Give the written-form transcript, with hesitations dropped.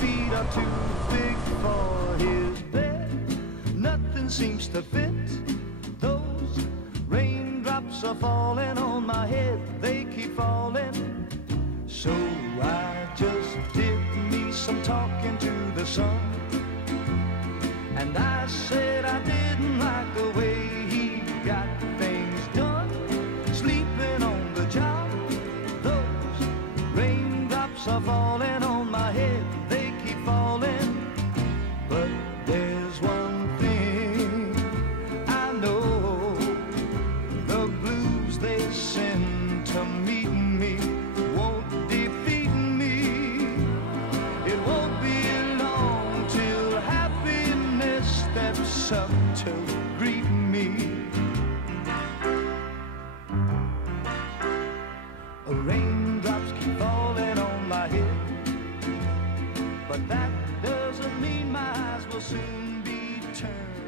feet are too big for his bed. Nothing seems to fit. Those raindrops are falling on my head. They keep falling. So I just did me some talking to the sun. And I said I didn't like the way he got things done. Sleeping on the job. Those raindrops are falling on my head. They keep falling. But there's one thing I know. The blues they send to meet me won't defeat me. It won't be long till happiness steps up to greet me. Raindrops keep falling on my head, but that doesn't mean my eyes will soon be turned